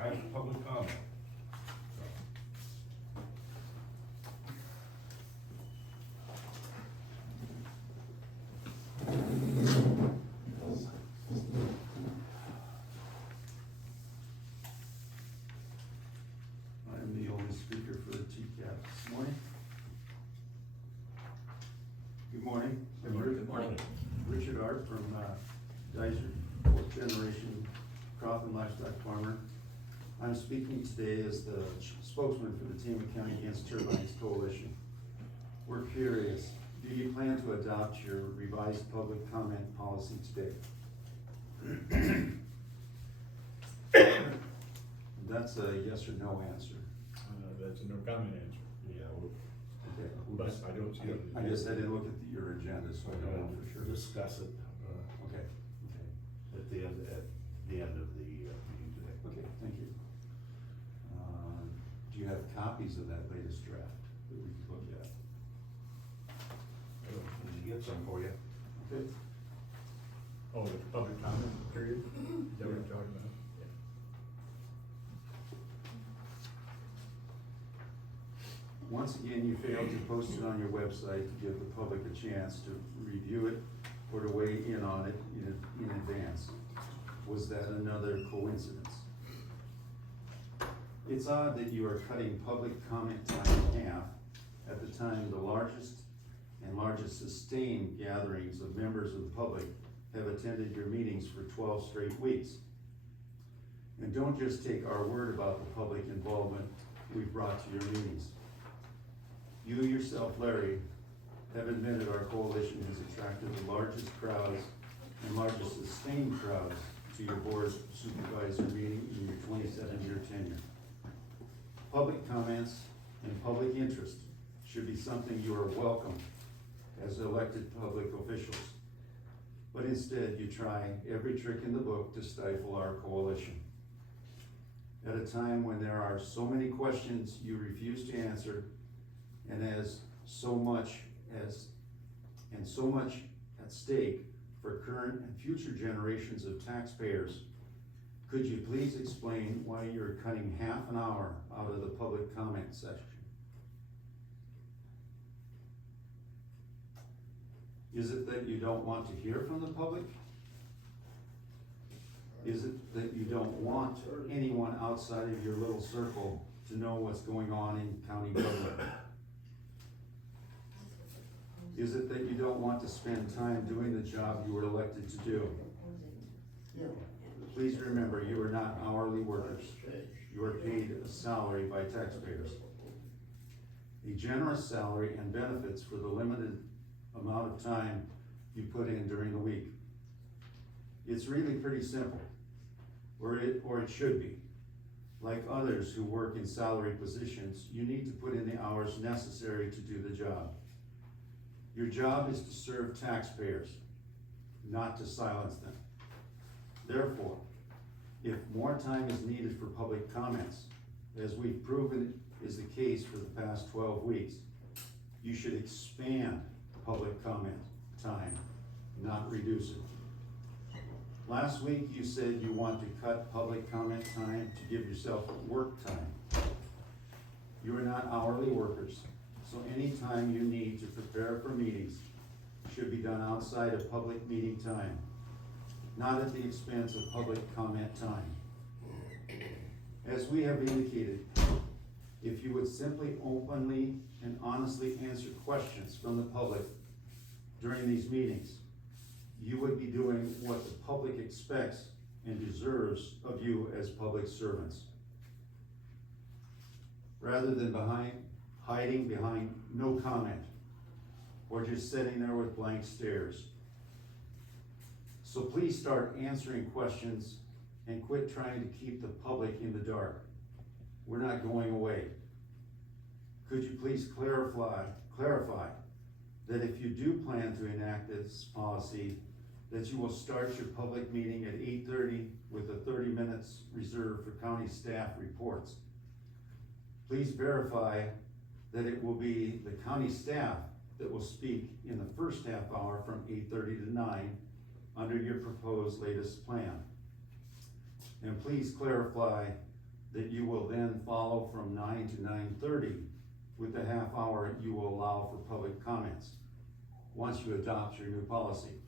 private public comment. I'm the only speaker for the TCAT this morning. Good morning. Good morning. Good morning. Richard Art from Geyser, fourth generation crop and livestock farmer. I'm speaking today as the spokesman for the Tama County Against Turbines Coalition. We're curious, do you plan to adopt your revised public comment policy today? That's a yes or no answer. That's a no comment answer. Yeah, Okay. But I don't see it. I guess I didn't look at your agenda, so I don't know for sure. discuss it Okay, okay, at the end of the meeting today. okay, thank you. Do you have copies of that latest draft that we could look at? Let me get some for you. Okay. Oh, the public comment period, is that what you're talking about? Once again, you failed to post it on your website to give the public a chance to review it or to weigh in on it in advance. Was that another coincidence? It's odd that you are cutting public comment time in half at the time the largest sustained gatherings of members of the public have attended your meetings for 12 straight weeks. And don't just take our word about the public involvement we've brought to your meetings. You yourself, Larry, have admitted our coalition has attracted the largest crowds and largest sustained crowds to your Board of Supervisors meeting in your 27-year tenure. Public comments and public interest should be something you are welcome as elected public officials. But instead, you try every trick in the book to stifle our coalition. At a time when there are so many questions you refuse to answer, and so much at stake for current and future generations of taxpayers, could you please explain why you're cutting half an hour out of the public comment section? Is it that you don't want to hear from the public? Is it that you don't want anyone outside of your little circle to know what's going on in county government? Is it that you don't want to spend time doing the job you were elected to do? Please remember, you are not hourly workers. You are paid a salary by taxpayers. A generous salary and benefits for the limited amount of time you put in during the week. It's really pretty simple, or it should be. Like others who work in salary positions, you need to put in the hours necessary to do the job. Your job is to serve taxpayers, not to silence them. Therefore, if more time is needed for public comments, as we've proven is the case for the past 12 weeks, you should expand public comment time, not reduce it. Last week, you said you want to cut public comment time to give yourself work time. You are not hourly workers, so any time you need to prepare for meetings should be done outside of public meeting time, not at the expense of public comment time. As we have indicated, if you would simply openly and honestly answer questions from the public during these meetings, you would be doing what the public expects and deserves of you as public servants. Rather than hiding behind no comment, or just sitting there with blank stares. So please start answering questions and quit trying to keep the public in the dark. We're not going away. Could you please clarify that if you do plan to enact this policy, that you will start your public meeting at 8:30 with the 30 minutes reserved for county staff reports. Please verify that it will be the county staff that will speak in the first half hour from 8:30 to 9 under your proposed latest plan. And please clarify that you will then follow from 9 to 9:30, with the half hour you will allow for public comments, once you adopt your new policy.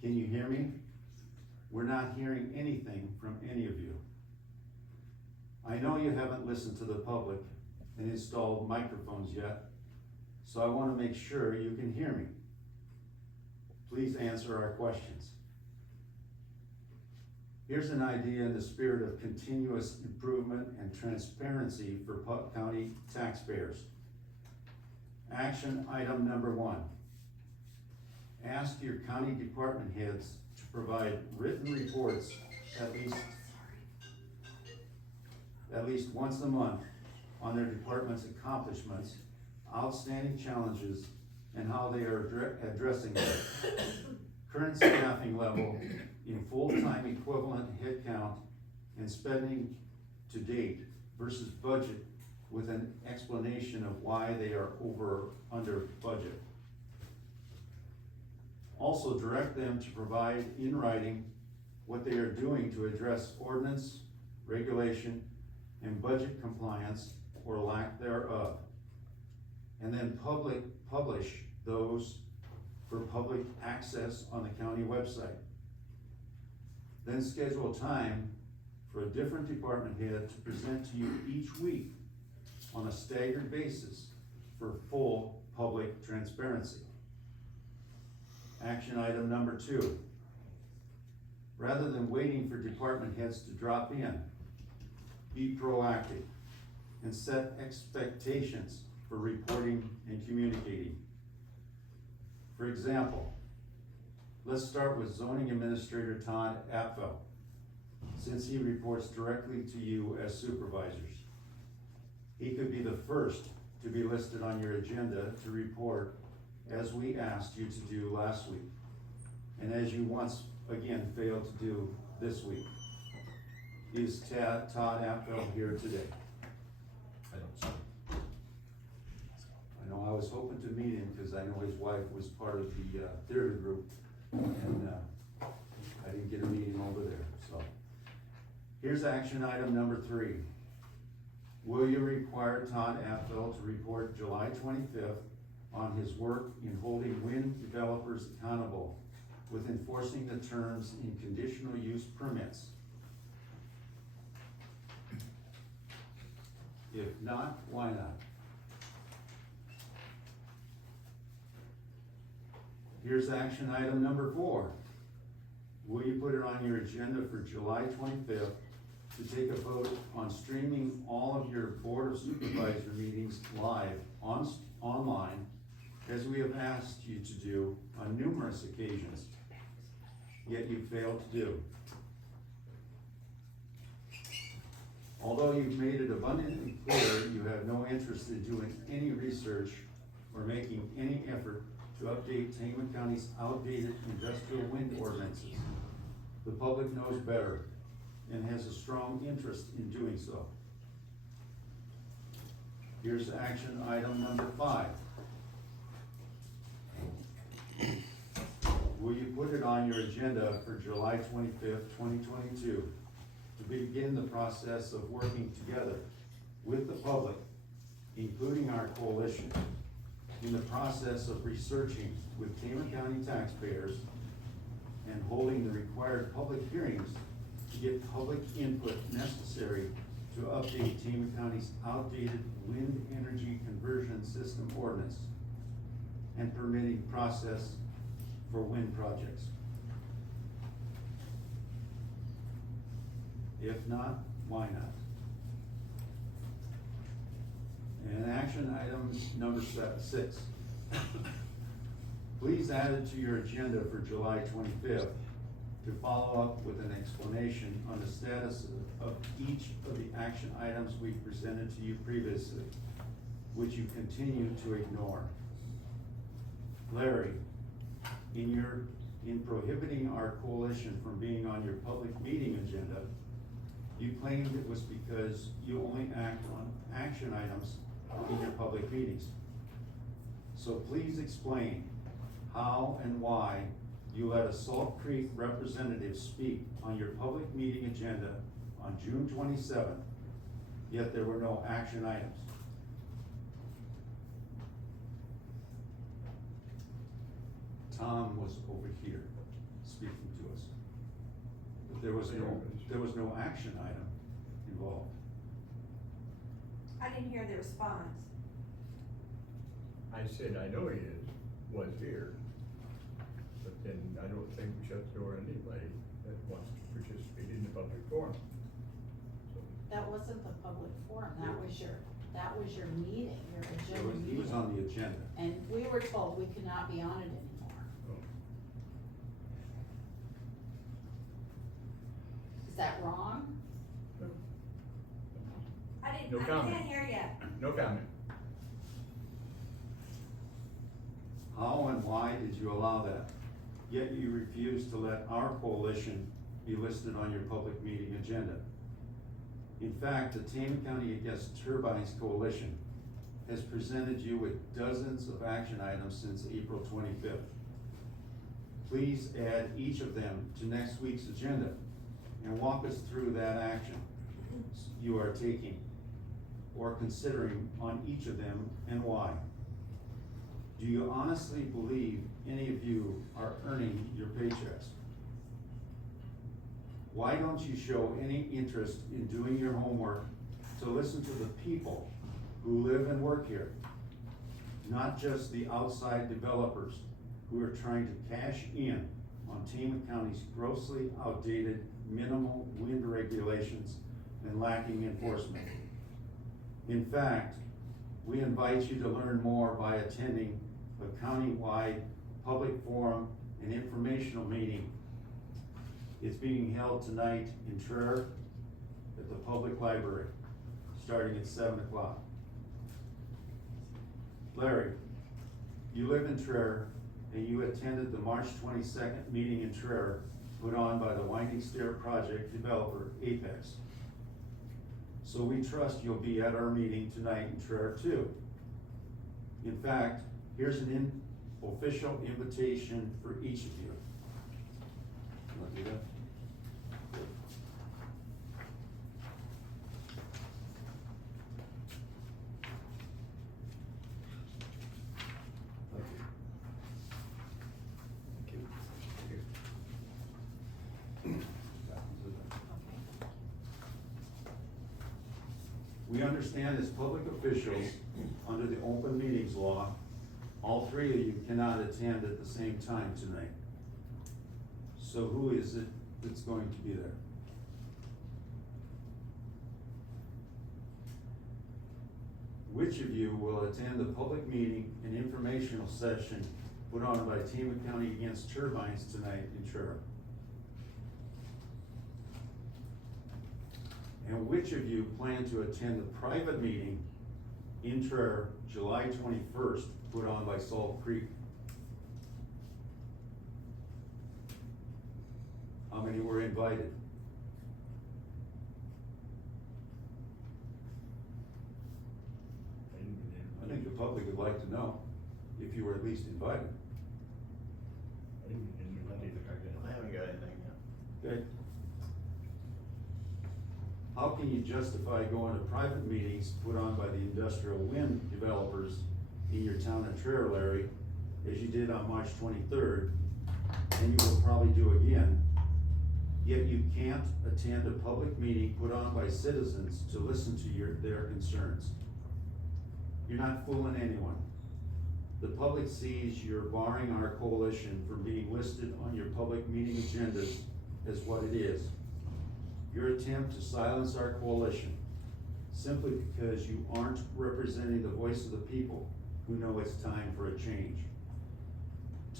Can you hear me? We're not hearing anything from any of you. I know you haven't listened to the public and installed microphones yet, so I want to make sure you can hear me. Please answer our questions. Here's an idea in the spirit of continuous improvement and transparency for county taxpayers. Action item number 1. Ask your county department heads to provide written reports at least once a month on their department's accomplishments, outstanding challenges, and how they are addressing them. Current staffing level in full-time equivalent headcount and spending to date versus budget, with an explanation of why they are over or under budget. Also direct them to provide in writing what they are doing to address ordinance, regulation, and budget compliance or lack thereof. And then publish those for public access on the county website. Then schedule time for a different department head to present to you each week on a staggered basis for full public transparency. Action item number 2. Rather than waiting for department heads to drop in, be proactive and set expectations for reporting and communicating. For example, let's start with Zoning Administrator Todd Apfel, since he reports directly to you as supervisors. He could be the first to be listed on your agenda to report, as we asked you to do last week, and as you once again failed to do this week. Is Todd Apfel here today? I don't see. I know I was hoping to meet him because I know his wife was part of the theater group, and I didn't get to meet him over there, so. Here's action item number 3. Will you require Todd Apfel to report July 25th on his work in holding wind developers accountable with enforcing the terms in conditional use permits? If not, why not? Here's action item number 4. Will you put it on your agenda for July 25th to take a vote on streaming all of your Board of Supervisor meetings live online, as we have asked you to do on numerous occasions, yet you failed to do? Although you've made it abundantly clear you have no interest in doing any research or making any effort to update Tama County's outdated industrial wind ordinances, the public knows better and has a strong interest in doing so. Here's action item number 5. Will you put it on your agenda for July 25th, 2022, to begin the process of working together with the public, including our coalition, in the process of researching with Tama County taxpayers and holding the required public hearings to get public input necessary to update Tama County's outdated wind energy conversion system ordinance and permitting process for wind projects? If not, why not? And action item number 6. Please add it to your agenda for July 25th to follow up with an explanation on the status of each of the action items we presented to you previously, which you continue to ignore. Larry, in prohibiting our coalition from being on your public meeting agenda, you claimed it was because you only act on action items in your public meetings. So please explain how and why you let a Salt Creek representative speak on your public meeting agenda on June 27th, yet there were no action items. Tom was over here speaking to us. But there was no action item involved. I didn't hear the response. I said, I know he was here, but then I don't think we shut the door on anybody that wants to participate in the public forum. So, That wasn't the public forum, that was your meeting, your agenda He meeting. was on the agenda. And we were told we could not be on it anymore. oh, Is that wrong? no. I No comment. can't hear you. No comment. How and why did you allow that? Yet you refused to let our coalition be listed on your public meeting agenda. In fact, the Tama County Against Turbines Coalition has presented you with dozens of action items since April 25th. Please add each of them to next week's agenda and walk us through that action you are taking or considering on each of them and why. Do you honestly believe any of you are earning your paychecks? Why don't you show any interest in doing your homework to listen to the people who live and work here? Not just the outside developers who are trying to cash in on Tama County's grossly outdated minimal wind regulations and lacking enforcement. In fact, we invite you to learn more by attending a county-wide public forum and informational meeting. It's being held tonight in Traer at the public library, starting at 7 o'clock. Larry, you live in Traer and you attended the March 22nd meeting in Traer put on by the Winding Stair Project developer, Apex. So we trust you'll be at our meeting tonight in Traer too. In fact, here's an official invitation for each of you. You want to do that? Good. We understand as public officials, under the open meetings law, all three of you cannot attend at the same time tonight. So who is it that's going to be there? Which of you will attend the public meeting and informational session put on by Tama County Against Turbines tonight in Traer? And which of you plan to attend the private meeting in Traer, July 21st, put on by Salt Creek? How many were invited? I think the public would like to know if you were at least invited. I haven't got anything yet. Okay? How can you justify going to private meetings put on by the industrial wind developers in your town of Traer, Larry, as you did on March 23rd, and you will probably do again, yet you can't attend a public meeting put on by citizens to listen to their concerns? You're not fooling anyone. The public sees you're barring our coalition from being listed on your public meeting agendas as what it is. Your attempt to silence our coalition simply because you aren't representing the voice of the people who know it's time for a change.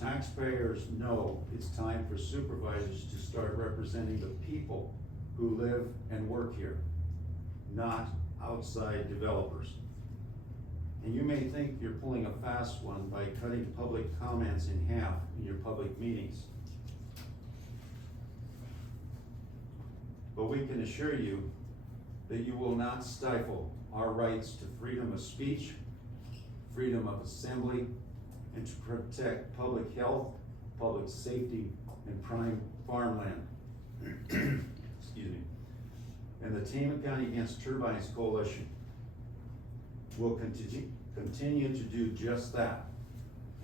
Taxpayers know it's time for supervisors to start representing the people who live and work here, not outside developers. And you may think you're pulling a fast one by cutting public comments in half in your public meetings. But we can assure you that you will not stifle our rights to freedom of speech, freedom of assembly, and to protect public health, public safety, and prime farmland. Excuse me. and the Tama County Against Turbines Coalition will continue to do just that,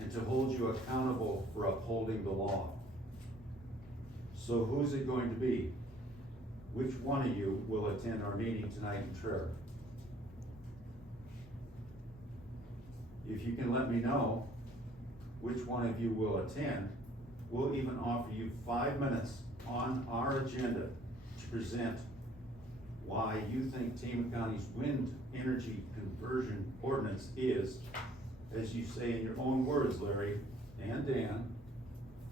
and to hold you accountable for upholding the law. So who's it going to be? Which one of you will attend our meeting tonight in Traer? If you can let me know which one of you will attend, we'll even offer you 5 minutes on our agenda to present why you think Tama County's wind energy conversion ordinance is, as you say in your own words, Larry and Dan,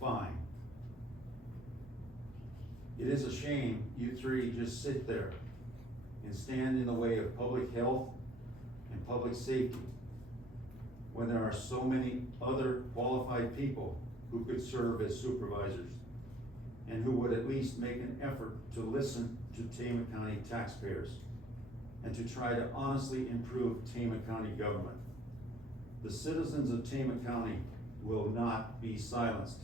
fine. It is a shame you three just sit there and stand in the way of public health and public safety when there are so many other qualified people who could serve as supervisors and who would at least make an effort to listen to Tama County taxpayers and to try to honestly improve Tama County government. The citizens of Tama County will not be silenced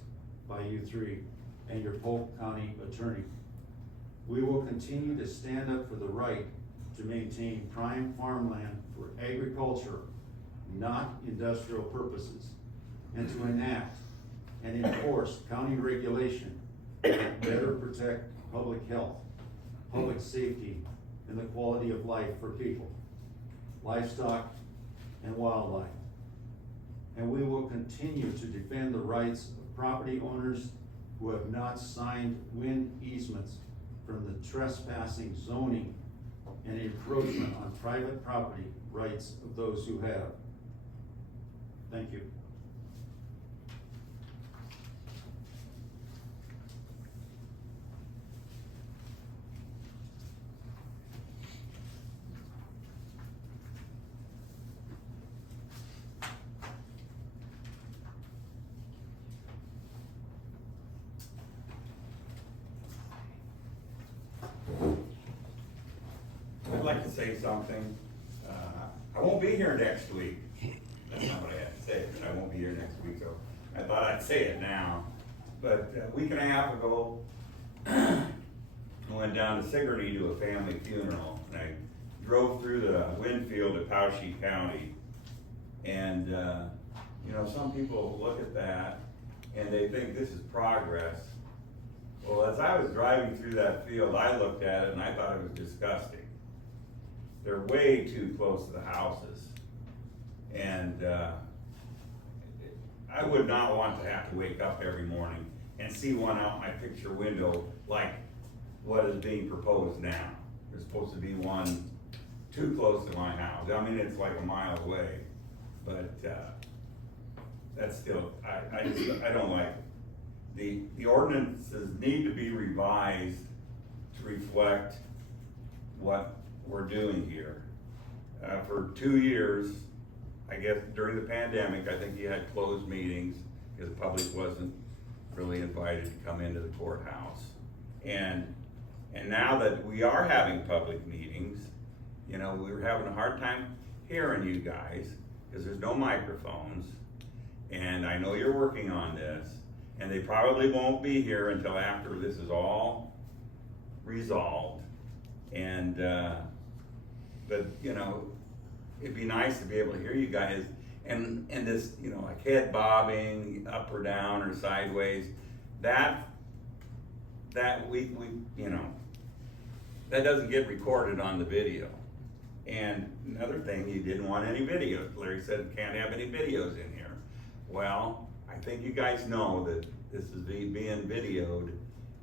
by you three and your Polk County attorney. We will continue to stand up for the right to maintain prime farmland for agriculture, not industrial purposes, and to enact and enforce county regulation that better protect public health, public safety, and the quality of life for people, livestock, and wildlife. And we will continue to defend the rights of property owners who have not signed wind easements from the trespassing, zoning, and encroachment on private property rights of those who have. Thank you. I'd like to say something. I won't be here next week. That's not what I had to say, but I won't be here next week, so I thought I'd say it now. But a week and a half ago, I went down to Sigourney to a family funeral, and I drove through the wind field of Poweshe County. And, you know, some people look at that and they think this is progress. Well, as I was driving through that field, I looked at it and I thought it was disgusting. They're way too close to the houses. And I would not want to have to wake up every morning and see one out my picture window like what is being proposed now. There's supposed to be one too close to my house. I mean, it's like a mile away, but that's still, I don't like it. The ordinances need to be revised to reflect what we're doing here. For 2 years, I guess during the pandemic, I think you had closed meetings because the public wasn't really invited to come into the courthouse. And now that we are having public meetings, you know, we were having a hard time hearing you guys because there's no microphones. And I know you're working on this, and they probably won't be here until after this is all resolved. And, but you know, it'd be nice to be able to hear you guys and this, you know, like head bobbing up or down or sideways, that we, you know, that doesn't get recorded on the video. And another thing, you didn't want any videos. Larry said can't have any videos in here. Well, I think you guys know that this is being videoed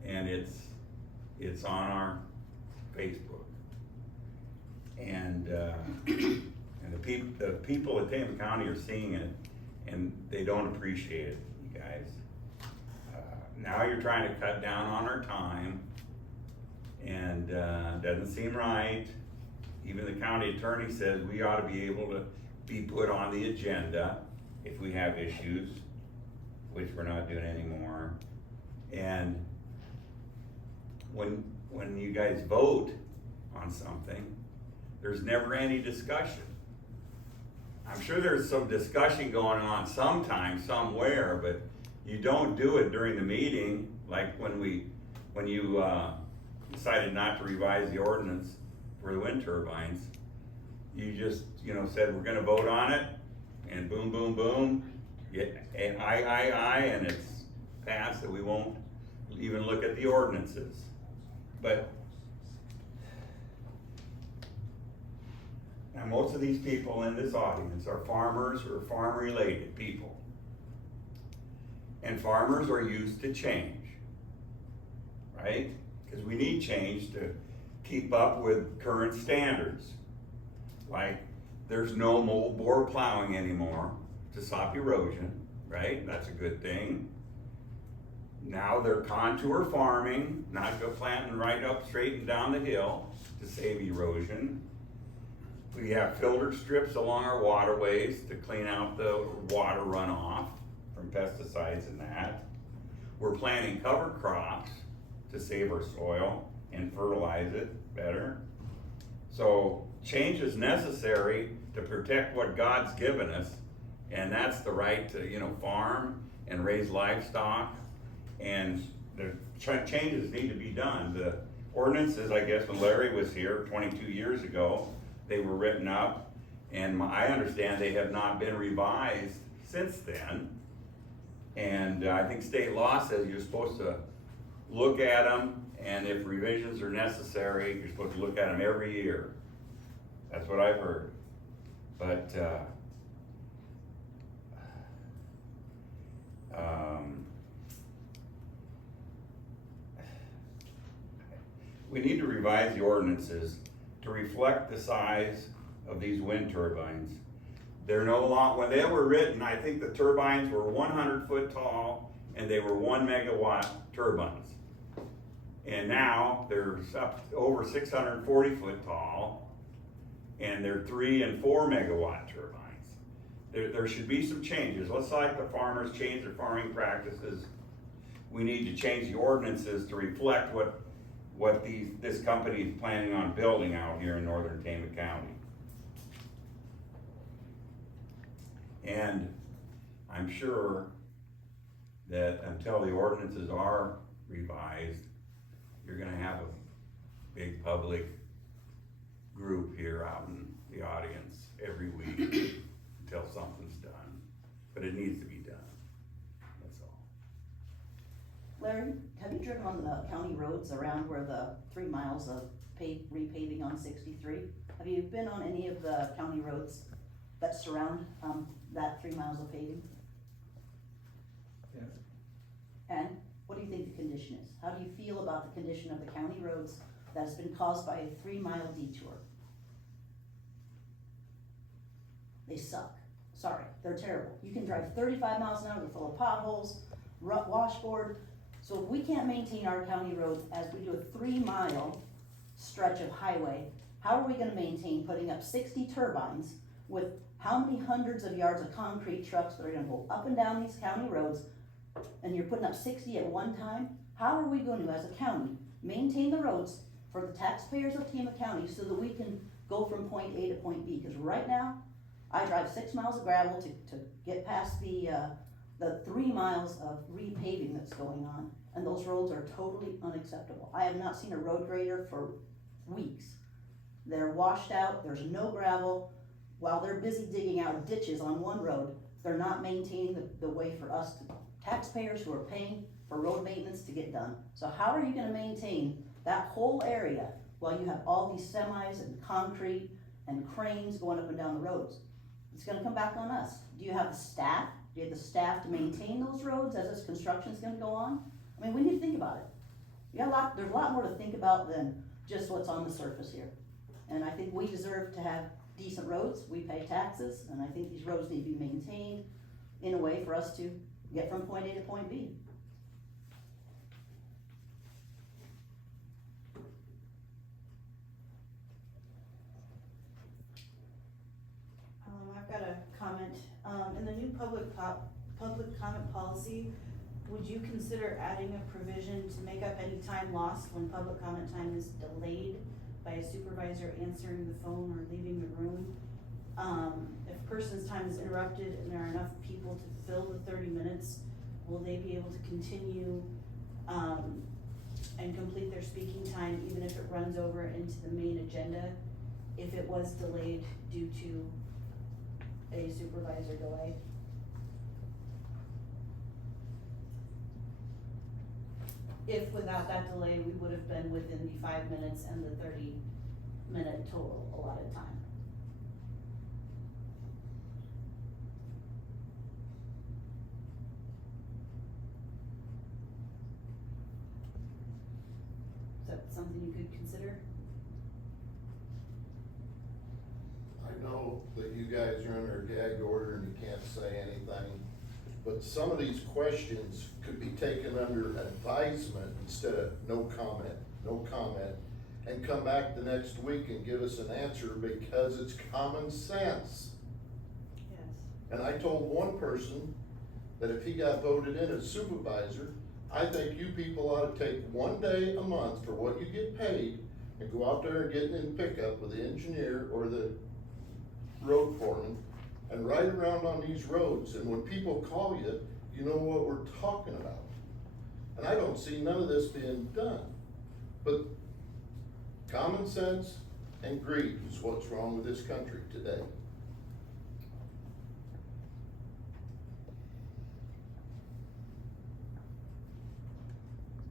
and it's on our Facebook. And the people at Tama County are seeing it and they don't appreciate it, you guys. Now you're trying to cut down on our time and doesn't seem right. Even the county attorney says we ought to be able to be put on the agenda if we have issues, which we're not doing anymore. And when you guys vote on something, there's never any discussion. I'm sure there's some discussion going on sometime, somewhere, but you don't do it during the meeting, like when you decided not to revise the ordinance for the wind turbines. You just, said, we're gonna vote on it, and boom, boom, boom, and aye, and it's passed, that we won't even look at the ordinances. But now, most of these people in this audience are farmers or farm-related people. And farmers are used to change, right? Because we need change to keep up with current standards. Like, there's no mold bore plowing anymore to stop erosion, right? That's a good thing. Now they're contour farming, not go planting right up straight and down the hill to save erosion. We have filter strips along our waterways to clean out the water runoff from pesticides and that. We're planting cover crops to save our soil and fertilize it better. So change is necessary to protect what God's given us, and that's the right to, farm and raise livestock, and the changes need to be done. The ordinances, I guess, when Larry was here 22 years ago, they were written up, and I understand they have not been revised since then. And I think state law says you're supposed to look at them, and if revisions are necessary, you're supposed to look at them every year. That's what I've heard. But, we need to revise the ordinances to reflect the size of these wind turbines. They're no longer, when they were written, I think the turbines were 100 foot tall and they were 1 megawatt turbines. And now they're up over 640 foot tall and they're 3 and 4 megawatt turbines. There should be some changes. Let's like the farmers change their farming practices. We need to change the ordinances to reflect what this company is planning on building out here in northern Tama County. And I'm sure that until the ordinances are revised, you're gonna have a big public group here out in the audience every week until something's done. But it needs to be done, that's all. Larry, have you driven on the county roads around where the 3 miles of repaving on 63? Have you been on any of the county roads that surround that 3 miles of paving? Yes. And what do you think the condition is? How do you feel about the condition of the county roads that has been caused by a 3 mile detour? They suck. Sorry, they're terrible. You can drive 35 miles an hour, they're full of potholes, washboard. So if we can't maintain our county roads as we do a 3 mile stretch of highway, how are we gonna maintain putting up 60 turbines with how many hundreds of yards of concrete trucks that are gonna go up and down these county roads, and you're putting up 60 at one time? How are we going to, as a county, maintain the roads for the taxpayers of Tama County so that we can go from point A to point B? Because right now, I drive 6 miles of gravel to get past the 3 miles of repaving that's going on, and those roads are totally unacceptable. I have not seen a road grader for weeks. They're washed out, there's no gravel. While they're busy digging out ditches on one road, they're not maintaining the way for us, taxpayers who are paying for road maintenance, to get done. So how are you gonna maintain that whole area while you have all these semis and concrete and cranes going up and down the roads? It's gonna come back on us. Do you have the staff? Do you have the staff to maintain those roads as this construction's gonna go on? I mean, we need to think about it. There's a lot more to think about than just what's on the surface here. And I think we deserve to have decent roads, we pay taxes, and I think these roads need to be maintained in a way for us to get from point A to point B. I've got a comment. In the new public comment policy, would you consider adding a provision to make up any time lost when public comment time is delayed by a supervisor answering the phone or leaving the room? If a person's time is interrupted and there are enough people to fill the 30 minutes, will they be able to continue and complete their speaking time, even if it runs over into the main agenda, if it was delayed due to a supervisor delay. If without that delay, we would have been within the 5 minutes and the 30-minute total allotted time. Is that something you could consider? I know that you guys are under a gag order and you can't say anything, but some of these questions could be taken under advisement instead of no comment, and come back the next week and give us an answer because it's common sense. Yes. And I told one person that if he got voted in as supervisor, I think you people ought to take 1 day a month for what you get paid and go out there and get in pickup with the engineer or the road foreman and ride around on these roads, and when people call you, you know what we're talking about. And I don't see none of this being done. But common sense and greed is what's wrong with this country today.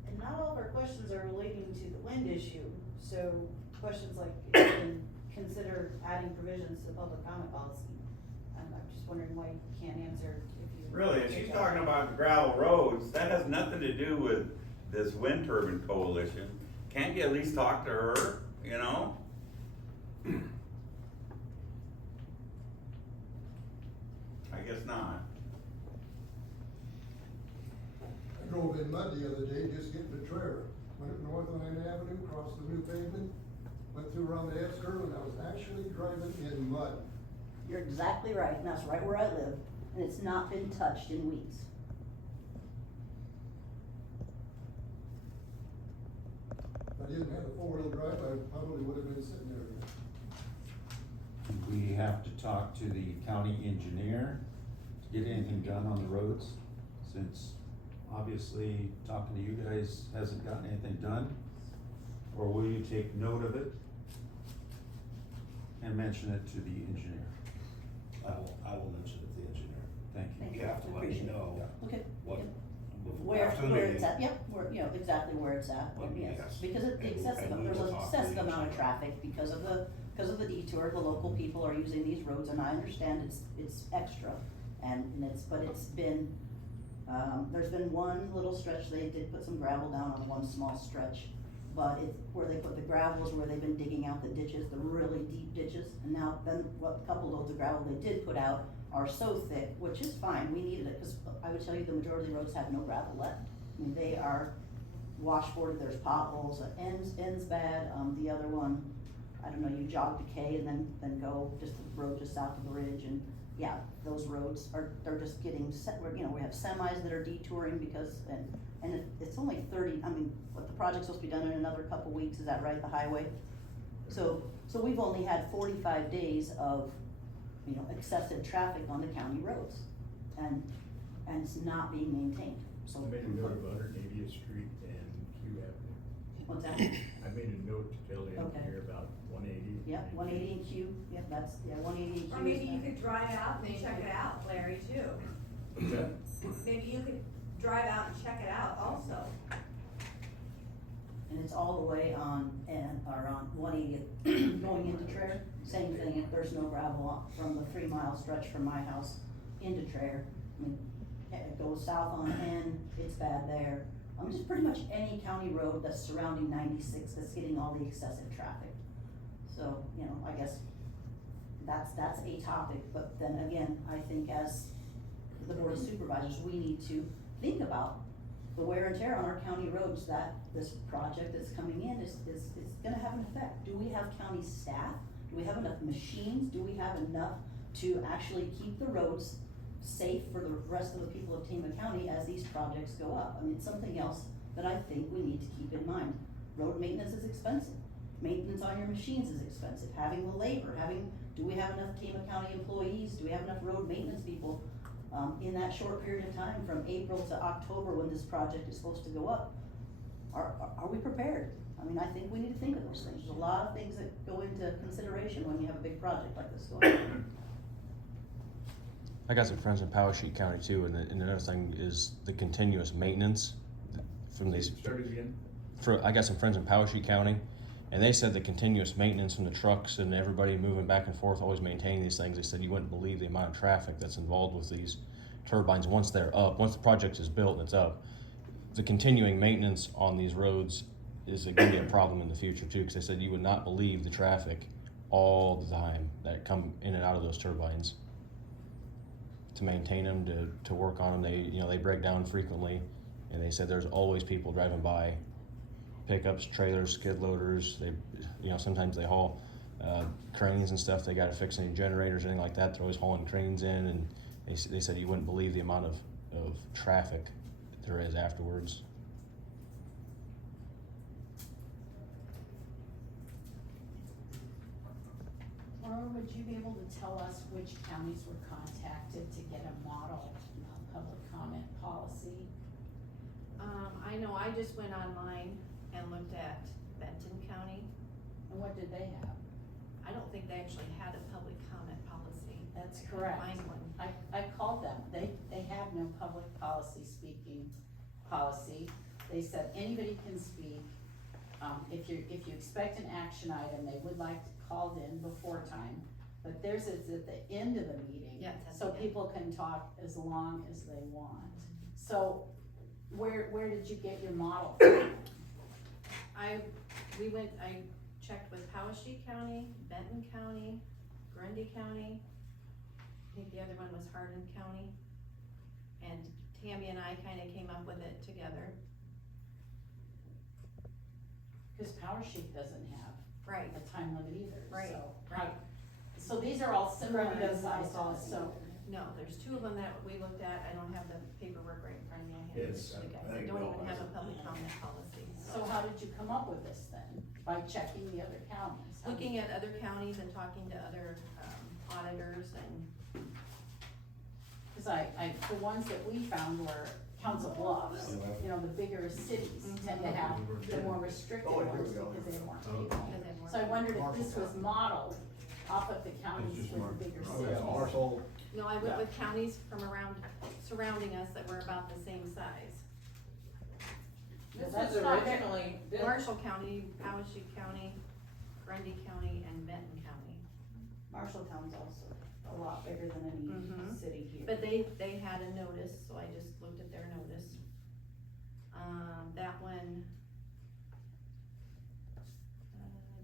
And not all of our questions are relating to the wind issue, so questions like, if you can consider adding provisions to the public comment policy. I'm just wondering why you can't answer if you. Really, and she's talking about the gravel roads, that has nothing to do with this wind turbine coalition. Can't you at least talk to her, you know? I guess not. I drove in mud the other day, just getting the trailer. Went up North Line Avenue, crossed the new pavement, went through around the S curve, and I was actually driving in mud. You're exactly right, and that's right where I live, and it's not been touched in weeks. If I didn't have a four-wheel drive, I probably would have been sitting there again. We have to talk to the county engineer to get anything done on the roads, since obviously talking to you guys hasn't gotten anything done. Or will you take note of it and mention it to the engineer? I will mention it to the engineer. Thank you. You have to let me Appreciate it. know Okay. what, Where after the it's meeting. at, yep, where, you know, exactly where it's at, Well, yes, yes. because the And- excessive, and we there's will an talk to excessive the amount of engineer. traffic because of the detour, the local people are using these roads, and I understand it's extra, and but it's been, there's been one little stretch, they did put some gravel down on one small stretch, but where they put the gravel is where they've been digging out the ditches, the really deep ditches, and now, then, what couple loads of gravel they did put out are so thick, which is fine, we needed it, cause I would tell you the majority of the roads have no gravel left. I mean, they are washboarded, there's potholes, ends bad, the other one, I don't know, you jog to K and then go just the road just south of the ridge, and yeah, those roads they're just getting set, you know, we have semis that are detouring because, and it's only 30, I mean, what, the project's supposed to be done in another couple weeks, is that right, the highway? So we've only had 45 days of, you know, excessive traffic on the county roads, and it's not being maintained, so. I made a note of 180th Street and Q Avenue. What's that? I made a note to tell the Okay. engineer about 180. Yeah, 180 and Q, yeah, that's, yeah, 180 and Q. Or maybe is you that. could drive out and check it out, Larry, too. What's that? Maybe you could drive out and check it out also. And it's all the way on 180th, going into Traer, same thing, if there's no gravel from the 3-mile stretch from my house into Traer. I mean, it goes south on N, it's bad there. Just pretty much any county road that's surrounding 96 that's getting all the excessive traffic. So, you know, I guess that's a topic, but then again, I think as the Board of Supervisors, we need to think about the wear and tear on our county roads, that this project that's coming in is gonna have an effect. Do we have county staff? Do we have enough machines? Do we have enough to actually keep the roads safe for the rest of the people of Tama County as these projects go up? I mean, it's something else that I think we need to keep in mind. Road maintenance is expensive. Maintenance on your machines is expensive. Having the labor, do we have enough Tama County employees? Do we have enough road maintenance people? In that short period of time from April to October when this project is supposed to go up, are we prepared? I mean, I think we need to think of those things. There's a lot of things that go into consideration when you have a big project like this going on. I got some friends in Powashik County too, and another thing is the continuous maintenance from these. Start it again. I got some friends in Powashik County, and they said the continuous maintenance from the trucks and everybody moving back and forth, always maintaining these things. They said you wouldn't believe the amount of traffic that's involved with these turbines once they're up. Once the project is built and it's up, the continuing maintenance on these roads is going to be a problem in the future too. Because they said you would not believe the traffic all the time that come in and out of those turbines. To maintain them, to work on them, they break down frequently, and they said there's always people driving by, pickups, trailers, skid loaders. They, sometimes they haul cranes and stuff. They got to fix any generators, anything like that. They're always hauling cranes in, and they said you wouldn't believe the amount of traffic there is afterwards. Or would you be able to tell us which counties were contacted to get a model public comment policy? I know I just went online and looked at Benton County. And what did they have? I don't think they actually had a public comment policy. That's I couldn't correct. find one. I called them, they have no public policy speaking policy. They said anybody can speak. If you expect an action item, they would like called in before time, but theirs is at the end of the meeting. Yeah, it's at so the end. people can talk as long as they want. So where did you get your model from? I checked with Powashik County, Benton County, Grundy County. I think the other one was Hardin County. And Tammy and I kinda came up with it together. Cause Powashik doesn't have Right. a time limit either, Right, so. right. So these are all similar Grundy in doesn't have a size, policy so. either. No, there's two of them that we looked at. I don't have the paperwork right in front of me. I handed it Yes, to the guys. I I think don't Bill even has have a it. public comment policy. So how did you come up with this then? By checking the other counties? How did- Looking at other counties and talking to other auditors and, Cause the ones that we found were Council Bluffs, the bigger cities tend to have the more restricted Oh, here we ones go. because they weren't Okay. people. because they have more. So I wondered if this was modeled off of the counties with the bigger Oh, yeah, cities. Marshall, No, I went with counties from around, surrounding us that were about the same size. But This that's was not originally, Marshall County, Powashik County, Grundy County, and Benton County. Marshalltown's also a lot bigger than any Mhm. city here. But they had a notice, so I just looked at their notice. That one,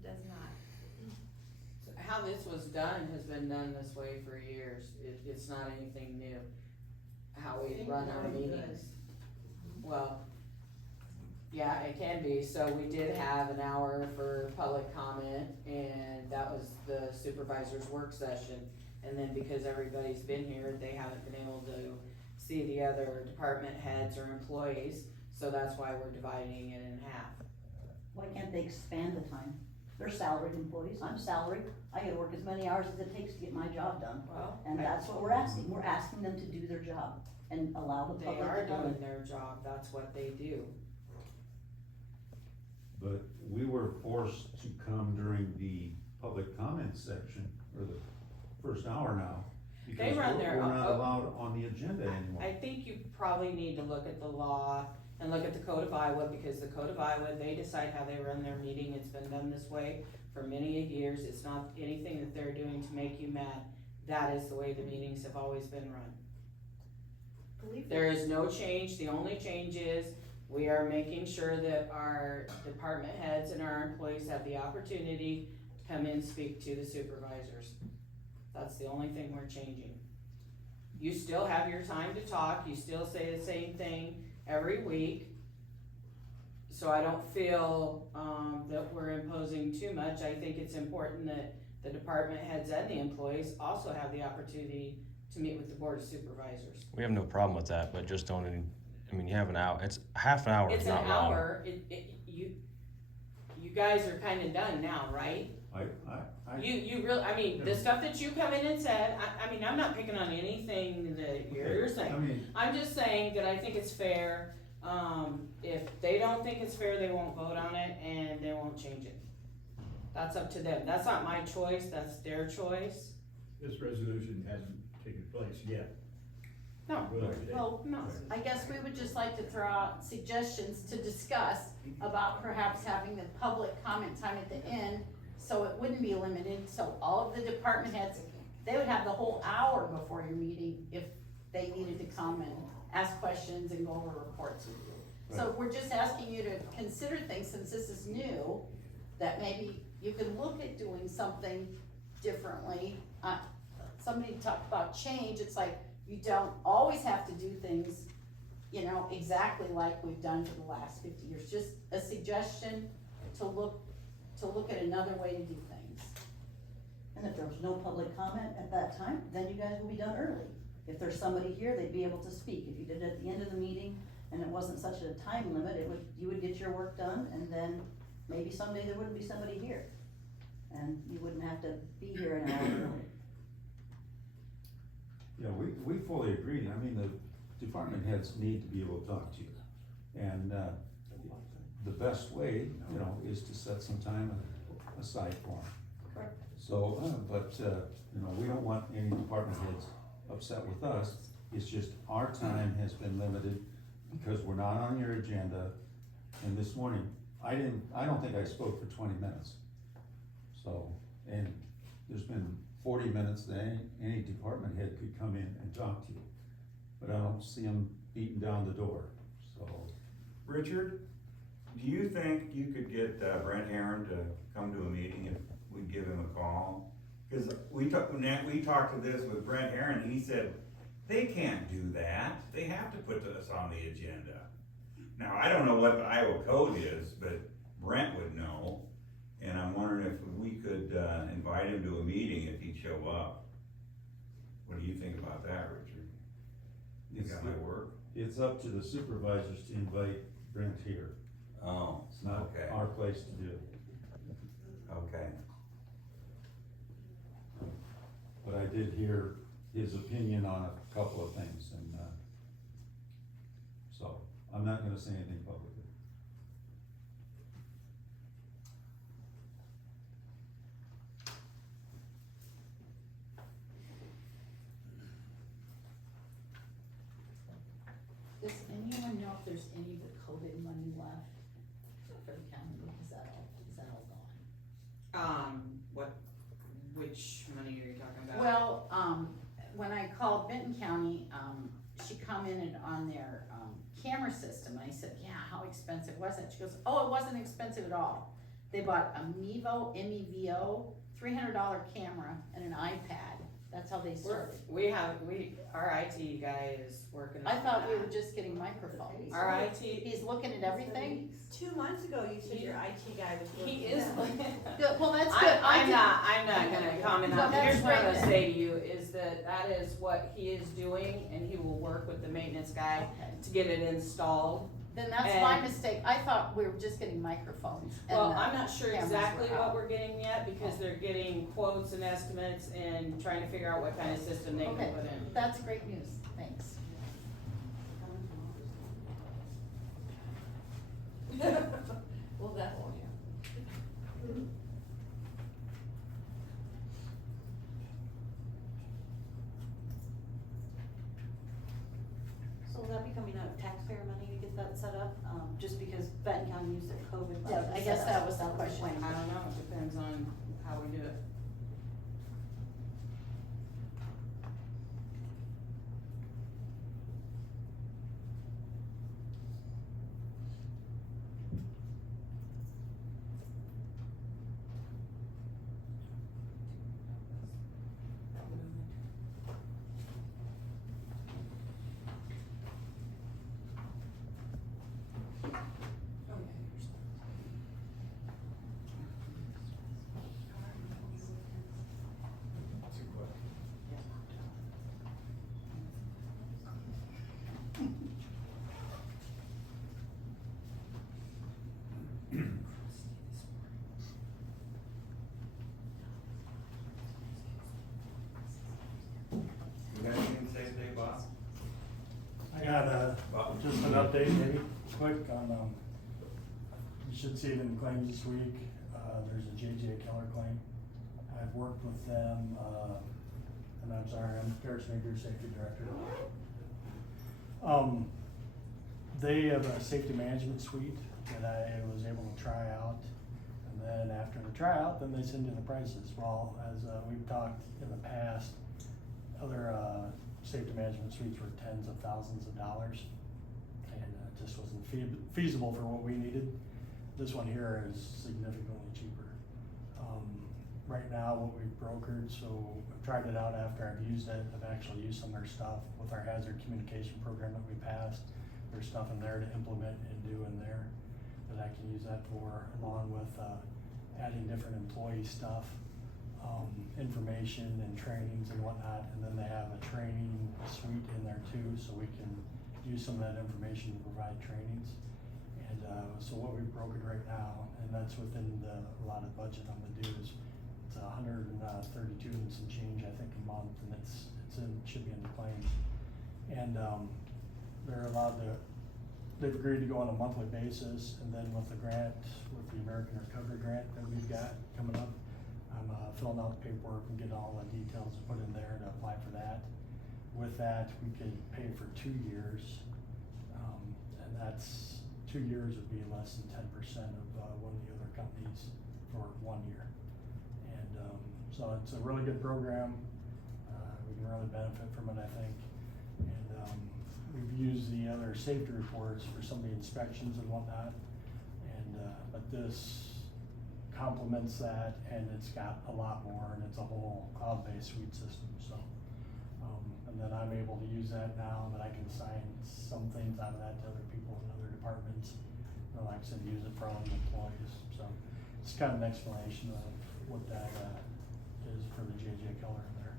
does not. how this was done has been done this way for years. It's not anything new. How we run our meetings. Well, yeah, it can be. So we did have an hour for public comment, and that was the supervisor's work session. And then because everybody's been here, they haven't been able to see the other department heads or employees. So that's why we're dividing it in half. Why can't they expand the time? They're salaried employees, I'm salaried, I gotta work as many hours as it takes to get my job done. Well, And that's what we're asking, we're asking them to do their job and allow the they public are to come doing in. their job. That's what they do. But we were forced to come during the public comment section, or the first hour now. They run their We're not own- allowed on the agenda anymore. I think you probably need to look at the law and look at the Code of Iowa, because the Code of Iowa, they decide how they run their meeting. It's been done this way for many years. It's not anything that they're doing to make you mad. That is the way the meetings have always been run. There is no change. The only change is we are making sure that our department heads and our employees have the opportunity to come in and speak to the supervisors. That's the only thing we're changing. You still have your time to talk. You still say the same thing every week. So I don't feel, that we're imposing too much. I think it's important that the department heads and the employees also have the opportunity to meet with the Board of Supervisors. We have no problem with that, but just don't, you have an hour, it's half an hour, It's it's an not long. hour, you guys are kinda done now, right? You really, the stuff that you come in and said, I'm not picking on anything that you're saying. I'm just saying that I think it's fair If they don't think it's fair, they won't vote on it and they won't change it. That's up to them. That's not my choice, that's their choice. This resolution hasn't taken place yet. No. Will it today? Well, No. I guess we would just like to throw out suggestions to discuss about perhaps having the public comment time at the end, so it wouldn't be limited, so all of the department heads, they would have the whole hour before your meeting if they needed to come and ask questions and go over reports with you. So we're just asking you to consider things, since this is new, that maybe you could look at doing something differently. Somebody talked about change, it's like, you don't always have to do things, you know, exactly like we've done for the last 50 years. Just a suggestion to look at another way to do things. And if there was no public comment at that time, then you guys will be done early. If there's somebody here, they'd be able to speak. If you did it at the end of the meeting and it wasn't such a time limit, you would get your work done, and then maybe someday there wouldn't be somebody here. And you wouldn't have to be here an hour early. Yeah, we fully agree. I mean, the department heads need to be able to talk to you. And, the best way, you know, is to set some time aside for them. Correct. So, you know, we don't want any department heads upset with us. It's just our time has been limited because we're not on your agenda. And this morning, I don't think I spoke for 20 minutes. So, and there's been 40 minutes that any department head could come in and talk to you. But I don't see them beating down the door, so. Richard, do you think you could get Brent Aaron to come to a meeting if we give him a call? Cause we talked to this with Brent Aaron, and he said, they can't do that, they have to put us on the agenda. Now, I don't know what the Iowa code is, but Brent would know, and I'm wondering if we could invite him to a meeting if he'd show up. What do you think about that, Richard? You think that might work? It's up to the supervisors to invite Brent here. Oh, It's not okay. our place to do. Okay. But I did hear his opinion on a couple of things, and, so, I'm not gonna say anything publicly. Does anyone know if there's any of the COVID money left for the county? Is that all gone? Which money are you talking about? Well, when I called Benton County, she commented on their, camera system, and I said, yeah, how expensive was it? She goes, oh, it wasn't expensive at all. They bought a Mevo, M-E-V-O, $300 camera and an iPad. That's how they started. Our IT guy is working on I thought we that. were just getting microphones. Our IT, He's looking at everything? 2 months ago, you said your IT guy was he working is. on it. Good, well, that's good. I'm not gonna comment No, on, that's here's what I'm great gonna then. say to you, is that is what he is doing, and he will work with the maintenance guy Okay. to get it installed. Then that's my And- mistake. I thought we were just getting microphones. and Well, the I'm not sure cameras exactly were what out. we're getting yet, because they're getting quotes and estimates and trying to figure out what kind of system they can Okay. put in. That's great news, thanks. Well, that won't, So will that be coming out of taxpayer money to get that set up? Just because Benton County used their COVID money. Yeah, to I set guess up that was the the question. plan. I don't know, it depends on how we do it. You got anything to say today, Bob? I got, Bob? just an update maybe. quick on, you should see it in the claims this week. There's a JJ Keller claim. I've worked with them, and I'm sorry, I'm Garrett Sneaker, Safety Director. They have a safety management suite that I was able to try out. And then after the tryout, then they send you the prices. Well, as we've talked in the past, other safety management suites were tens of thousands of dollars. And it just wasn't feasible for what we needed. This one here is significantly cheaper. Right now, what we've brokered, so I've tried it out after I've used it. I've actually used some of their stuff with our hazard communication program that we passed. There's stuff in there to implement and do in there that I can use that for, along with adding different employee stuff, information and trainings and whatnot. And then they have a training suite in there too, so we can use some of that information to provide trainings. And so what we've brokered right now, and that's within the allotted budget on the dues, it's $132 and some change, I think, a month, and should be in the claims. And they're allowed to, they've agreed to go on a monthly basis, and then with the grant, with the American Recovery Grant that we've got coming up, I'm filling out the paperwork and getting all the details put in there to apply for that. With that, we could pay for 2 years, and that's 2 years would be less than 10% of one of the other companies for 1 year. And so it's a really good program. We can really benefit from it, I think. And we've used the other safety reports for some of the inspections and whatnot. And but this complements that, and it's got a lot more, and it's a whole cloud-based suite system. So, and then I'm able to use that now, that I can assign some things out of that to other people in other departments. And like I said, use it for all the employees. So it's kind of an explanation of what that is for the JJ Keller in there.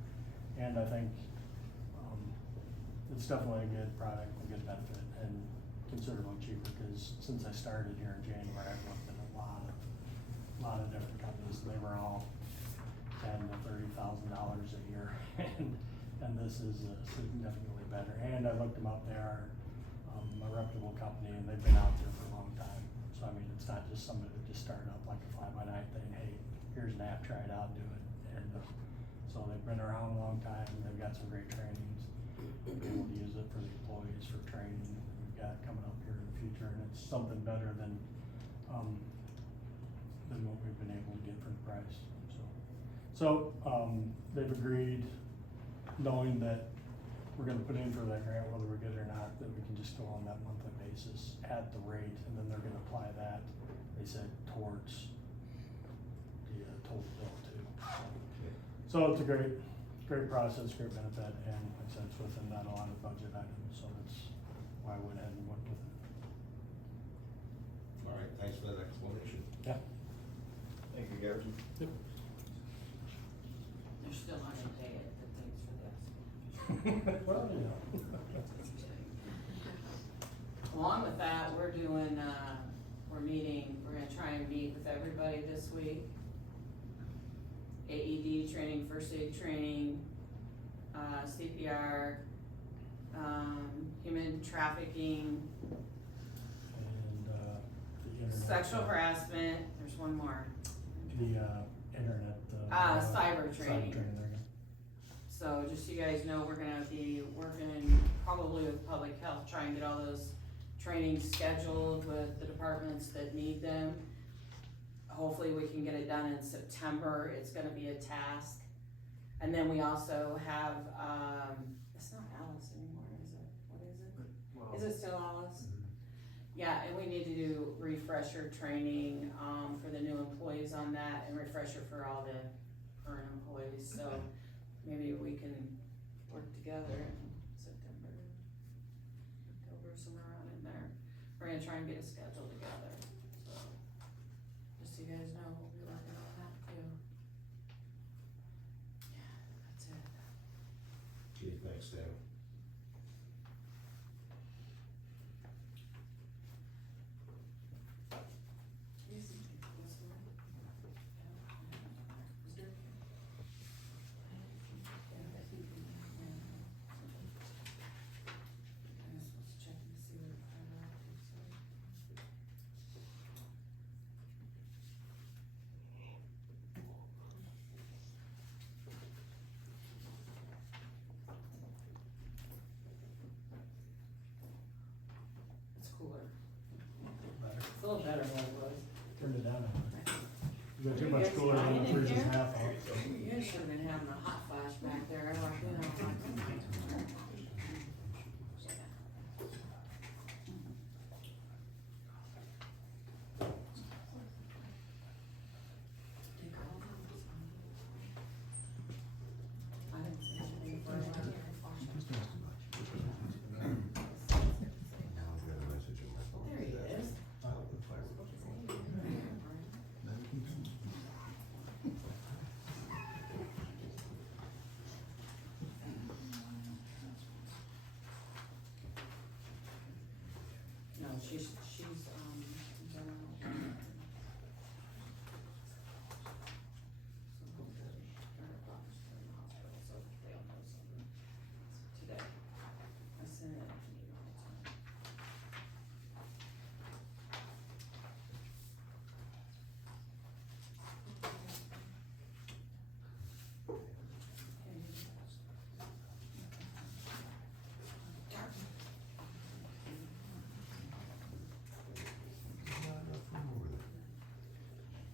And I think it's definitely a good product, a good benefit, and considerably cheaper, because since I started here in January, I've looked at a lot of different companies. They were all $10,000 to $30,000 a year, and this is significantly better. And I looked them up. They are a reputable company, and they've been out there for a long time. So I mean, it's not just somebody that just started up like a fly-by-night thing. Hey, here's an app, try it out, do it. And so they've been around a long time. They've got some great trainings. We'll be able to use it for the employees for training that we've got coming up here in the future, and it's something better than what we've been able to get for the price. So they've agreed, knowing that we're gonna put in for that grant, whether we get it or not, that we can just go on that monthly basis at the rate, and then they're gonna apply that, they said, towards the total bill too. So it's a great process, great benefit, and like I said, it's within that allotted budget item, so that's why I went ahead and went with it. All right, thanks for that explanation. Yeah. Thank you, Garrison. Yep. They're still not gonna pay it, but thanks for the explanation. Well, you know. Along with that, we're doing, we're gonna try and meet with everybody this week. AED training, first aid training, CPR, human trafficking, And the internet. sexual harassment, there's one more. The internet. Cyber training. There you So just so you guys know, we're gonna be working probably with public health, try and get all those trainings scheduled with the departments that need them. Hopefully we can get it done in September. It's gonna be a task. And then we also have, it's not Alice anymore, is it? What is it? Is it still Alice? Yeah, and we need to do refresher training, for the new employees on that, and refresher for all the current employees, so maybe we can work together in September, October, somewhere around in there. We're gonna try and get a schedule together, so, just so you guys know, we'll be working on that too. Yeah, that's it. Gee, thanks, Dave. a little better than it was. Turned it down. You got too much cooler than the freezes half out. You guys should've been having a hot flash back there, like, you know. I didn't see anything for it. There he is. No, she's, today. I sent it.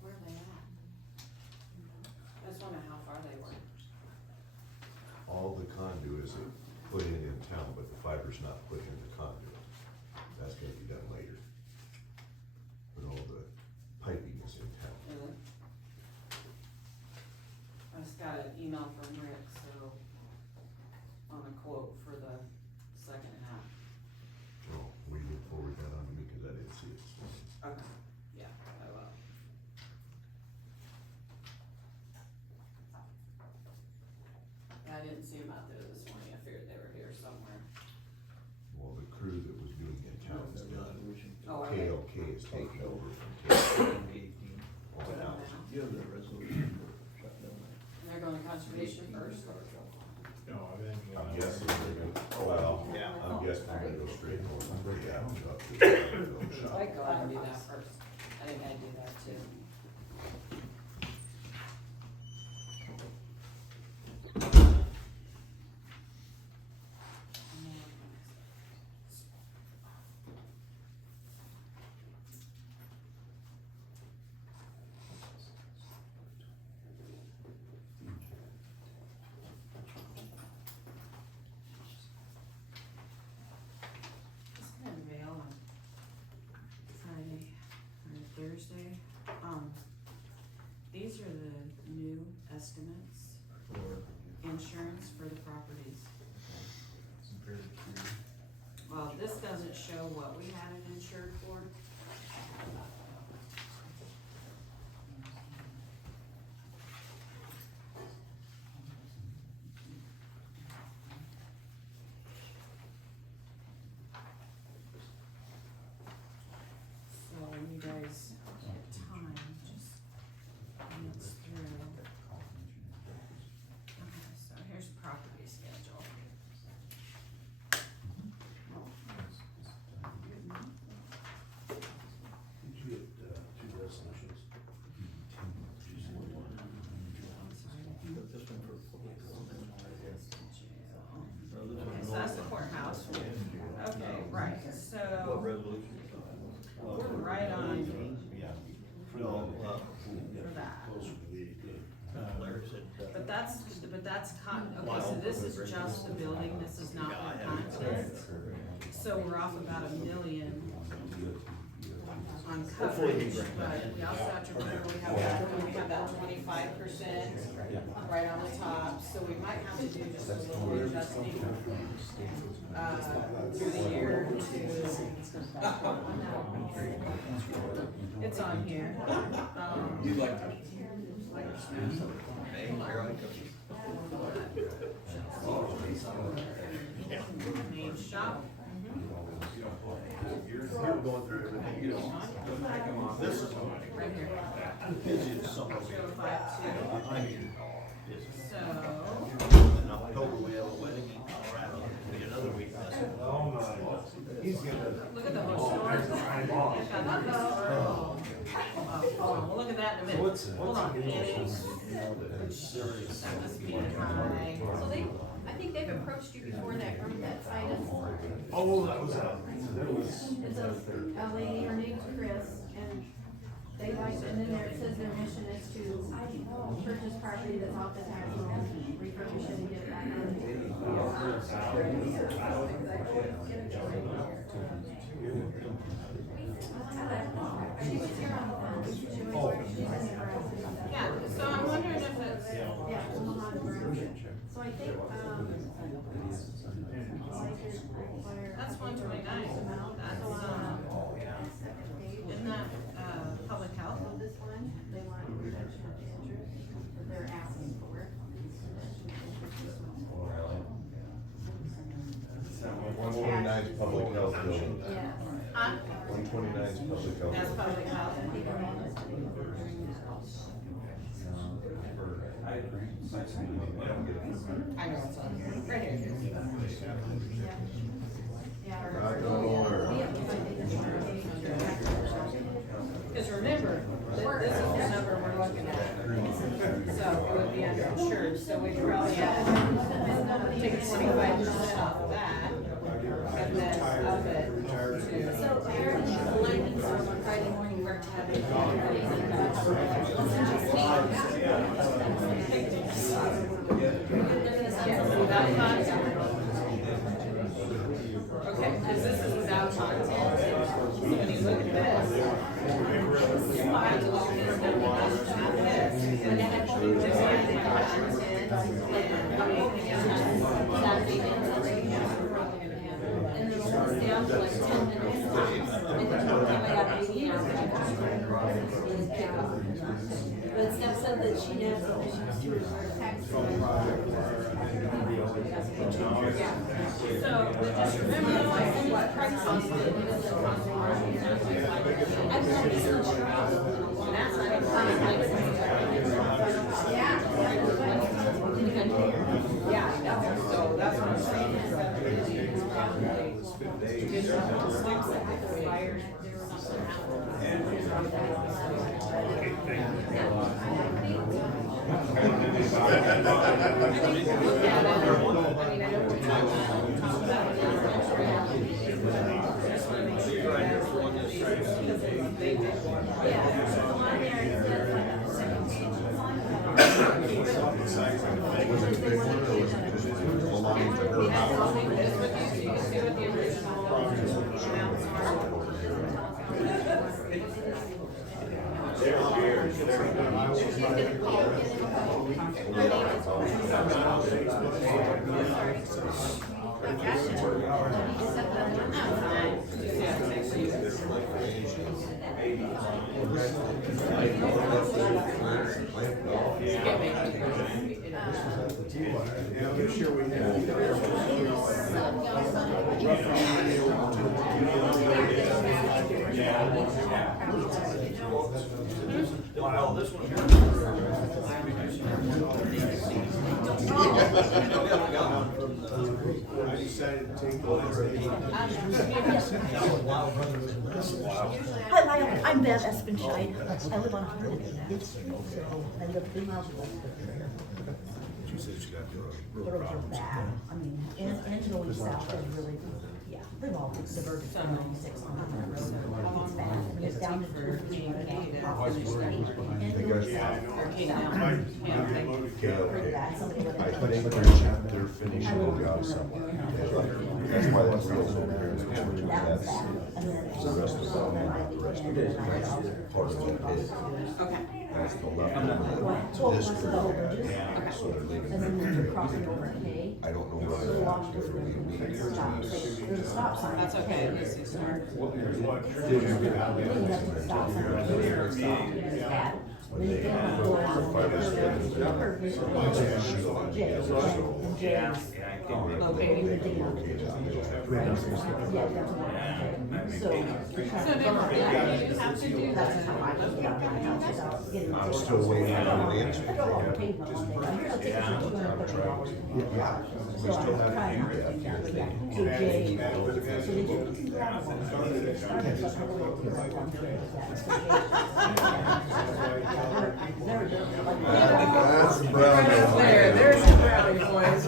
Where are they at? I just wonder how far they were. All the conduit is put in town, but the fiber's not put in the conduit. That's gonna be done later. But all the piping is in town. Really? I just got an email from Rick, so, on a quote for the second half. Oh, will you forward that on to me, cause I didn't see it. Okay, yeah, I will. I didn't see them out there this morning, I figured they were here somewhere. Well, the crew that was doing in town is done. Oh, are they? KLK is taking over from KLK. On out. You have the resolution for shutting down that. And they're going to conservation first? No, I think. I'm guessing they're gonna, well, Yeah. I'm guessing they're gonna go straight north and bring it out up to the I shop. go ahead and do that first. I think I'd do that too. It's gonna mail on Friday or Thursday. These are the new estimates, insurance for the properties. Well, this doesn't show what we had it insured for. So when you guys get time, just glance through. Okay, so here's the property schedule. Did you get, two resolutions? Okay, so that's the courthouse. Okay, right, What so resolution? we're right on No, for that. Closer to the 18th. Larry said. But that's okay, so this is just the building, this is not the content. So we're off about $1 million on coverage, but we also have to remember we have that 25% right on the top, so we might have to do just a little adjusting, through the year to. It's on here. You'd like to? Hey, here I Main shop. You're going through everything, you know. This is. Right here. Busy as summer. 052. I mean, So, in October, we have a wedding in Colorado, be another week. Oh my. He's gonna. look at the whole store. Oh, well, look at that that in a minute. Hold on. So they, I think they've approached you before that, remember that item? Oh, that was a, It's a lady, her name's Chris, and they like, and then there, it says their mission is to purchase property that's off the tax roll, refurbish it and get it back on. She was here on the phone, she's in Nebraska. Yeah, so I'm wondering if it's, Yeah, Omaha, Nebraska. So I think, that's 129. That's, isn't that, public health? So this one, they want reduction of interest, that they're asking for. One 129 is public health building. Yes. Huh? 129 is public health. That's public health. I know it's on here, right here. Yeah. Rock on order. Cause remember, this is the number we're looking at. So it would be uninsured, so we could probably take 25% off of that. And then up it to. So Aaron, the lightning storm on Friday morning, we're having. Okay, cause this is without content. So when you look at this. This and then actually just like the content And then it's down to like 10 minutes. And the total time I got 80 hours. Is kickoff. But Steph said that she knows that she was doing her tax. So, but just remember, what price on it. I'm not so sure. And that's not even yeah, I know. So that's what I'm saying. Is that it is probably just six expires or Was it a big one or was it just belonging to her house? You can see what the original amounts I'm sure we Wow, this one here. I decided to take over. Hi, Lyle. I'm Bev Espenscheid. I live on 108th Street. I live 3 miles west of here. She said she got The roads are bad. I mean, and going south is really, yeah, they've all diverted from 96 on that road. It's bad. And it's down to the They got, pretty bad. Somebody went I in. think they're finishing the job somewhere. That's why the wheels over here, That was that's bad. And then the rest of them, not the rest of it. Part of it is, Okay. that's the left to this curve. So they're leaving. And then when you're crossing over K, I don't know why you'll walk they're through differently the immediate. stop. There's a stop sign. That's okay. This is- Did you get out Then you have to stop sign. There's a bad. Then you get on the door on the curve. The curve is J. And J is Locating. the dam. Yeah, that's one. So. So never, yeah, you have to do That's that. how I can get out of my house without getting. I'm still waiting on an answer. I drove off the pavement one day. I heard tickets are $230. Yeah, we still have to do that here. So Jay, so they just can grab one. It started like a little bit like one day. That's brown. There's the brownie boys.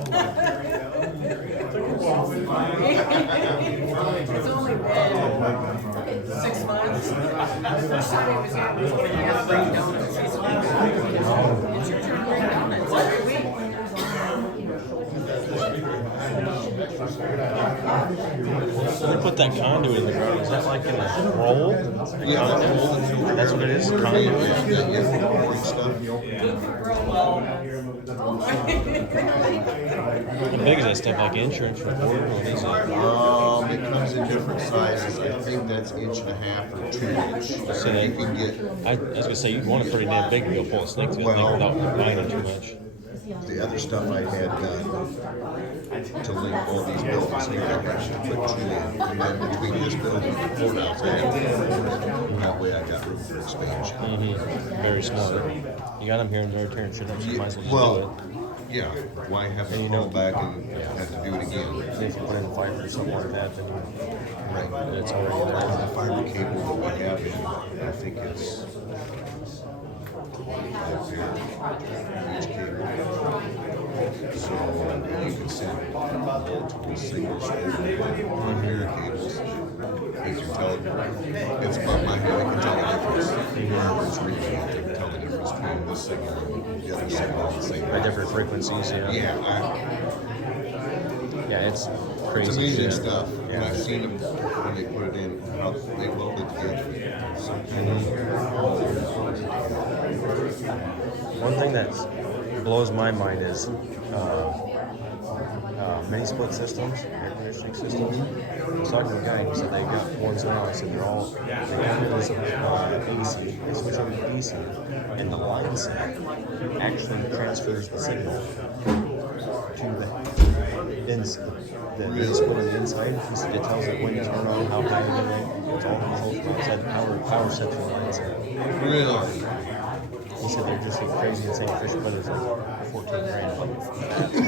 It's only been 6 months. First time he was here, we told him he had to bring donuts. He said, it's your turn to bring donuts every week. When they put that conduit in the ground, is that like in a roll? Yeah. That's what it is, conduit? How big is that stuff, like insurance for water, what is it? It comes in different sizes, I think that's 1.5 or 2 inch. So You can get, I was gonna say, you'd want it pretty damn big to be able to pull a snake through that thing without buying too much. the other stuff I had done to link all these buildings together, to put 2 in, and then between this building and the courthouse, I had 4. That way I got room for expansion. Very smart. You got them here and they're tearing shit up, so you might as well just do Well, it. yeah, why have And to you call don't- back and have to do it again? And if you put in the fiber or something like that, then Right. it's already there. The fiber cable that we have in, I think it's up there, each cable. So you can send multiple single strand mirror cables. As you're telling me, it's above my head, I can tell the difference. Wherever it's reaching, I can tell the difference between this signal and the other signal at the same By time. different frequencies, yeah. Yeah, it's It's crazy amazing shit. stuff, and Yeah. I've seen them when they put it in, how they weld it together. One thing that blows my mind is mini split systems, air conditioning systems. I was talking to a guy who said they got ones now. I said they come in as AC, they switch over to DC, and the line set actually transfers the signal to the mini split on the inside. He said it tells it when to turn on, how high to get it. It's all controlled from outside the power section line set. Really? He said they're just like crazy insane fish, but it's like 14 grand.